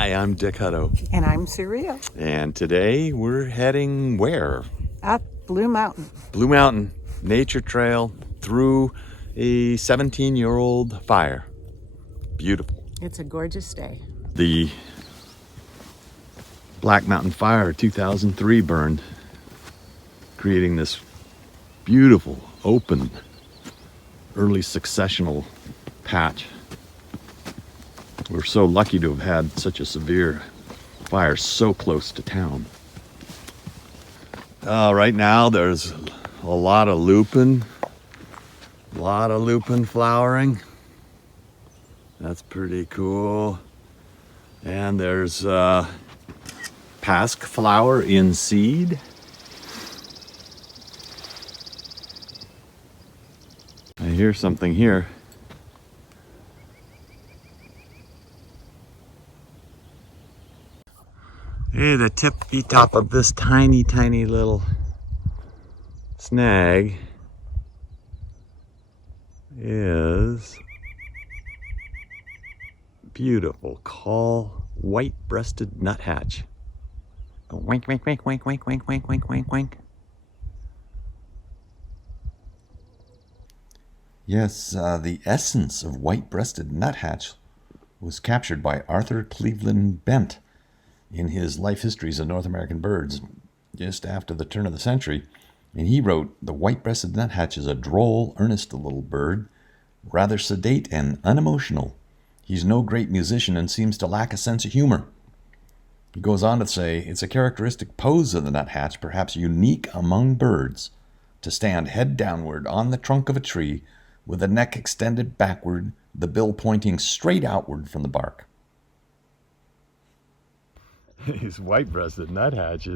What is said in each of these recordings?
Hi, I'm Dick Hutto. And I'm Surreal. And today we're heading where? Up Blue Mountain. Blue Mountain Nature Trail through a 17-year-old fire. Beautiful. It's a gorgeous day. The Black Mountain Fire 2003 burned, creating this beautiful, open, early successional patch. We're so lucky to have had such a severe fire so close to town. Right now there's a lot of lupin flowering. That's pretty cool. And there's pasque flower in seed. I hear something here. Hey, the tippy top of this tiny little snag is beautiful. Call White-breasted Nuthatch. Go wink, wink, wink, wink, wink, wink, wink, wink, wink, wink. Yes, the essence of White-breasted Nuthatch was captured by Arthur Cleveland Bent in his Life Histories of North American Birds just after the turn of the century. And he wrote, "The white-breasted nuthatch is a droll, earnest little bird, rather sedate and unemotional. He's no great musician and seems to lack a sense of humor." He goes on to say, "It's a characteristic pose of the nuthatch, perhaps unique among birds, to stand head downward on the trunk of a tree with the neck extended backward, the bill pointing straight outward from the bark." His white-breasted nuthatch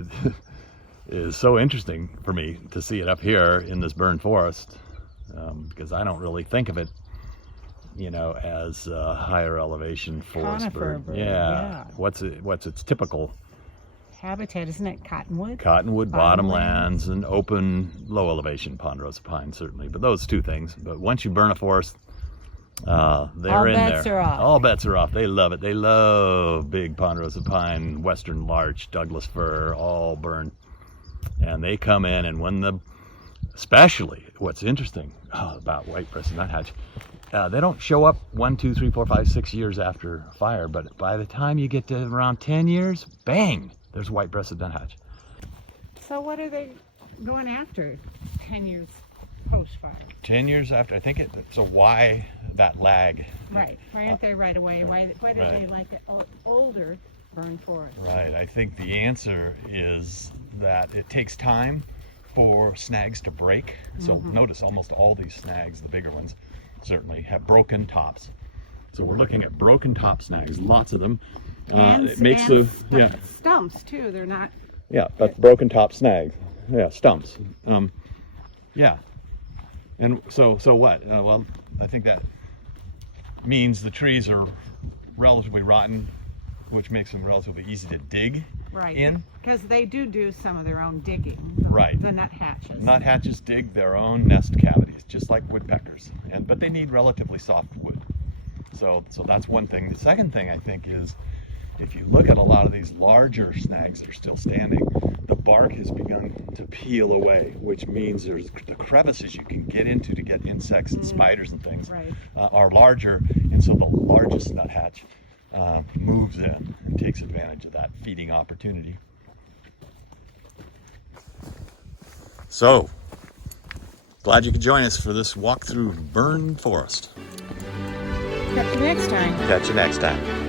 is so interesting for me to see it up here in this burned forest, because I don't really think of it, as a higher elevation forest bird. Yeah. What's its typical Habitat, isn't it cottonwood? Cottonwood, bottomlands, and open low elevation ponderosa pine, certainly. But those two things. But once you burn a forest, they're in there. All bets are off. All bets are off. They love it. They love big ponderosa pine, western larch, Douglas fir, all burned. And they come in, and especially what's interesting about white-breasted nuthatch, they don't show up 1, 2, 3, 4, 5, 6 years after fire, but by the time you get to around 10 years, bang, there's white-breasted nuthatch. So what are they going after 10 years post-fire? 10 years after, I think so why that lag? Right. Why aren't they right away? Why do they like it older burn forest? Right. I think the answer is that it takes time for snags to break. So notice almost all these snags, the bigger ones, certainly have broken tops. So we're looking at broken top snags, lots of them. It makes stumps too. They're not. Yeah, that's broken top snags. Yeah, stumps. Yeah. And so what? Well, I think that means the trees are relatively rotten, which makes them relatively easy to dig in. Because they do some of their own digging. Right. The nuthatches. Nuthatches dig their own nest cavities, just like woodpeckers, but they need relatively soft wood. So that's one thing. The second thing I think is, if you look at a lot of these larger snags that are still standing, the bark has begun to peel away, which means there's the crevices you can get into to get insects and spiders and things are larger, and so the largest nuthatch moves in and takes advantage of that feeding opportunity. So, glad you could join us for this walk through burned forest. Catch you next time. Catch you next time.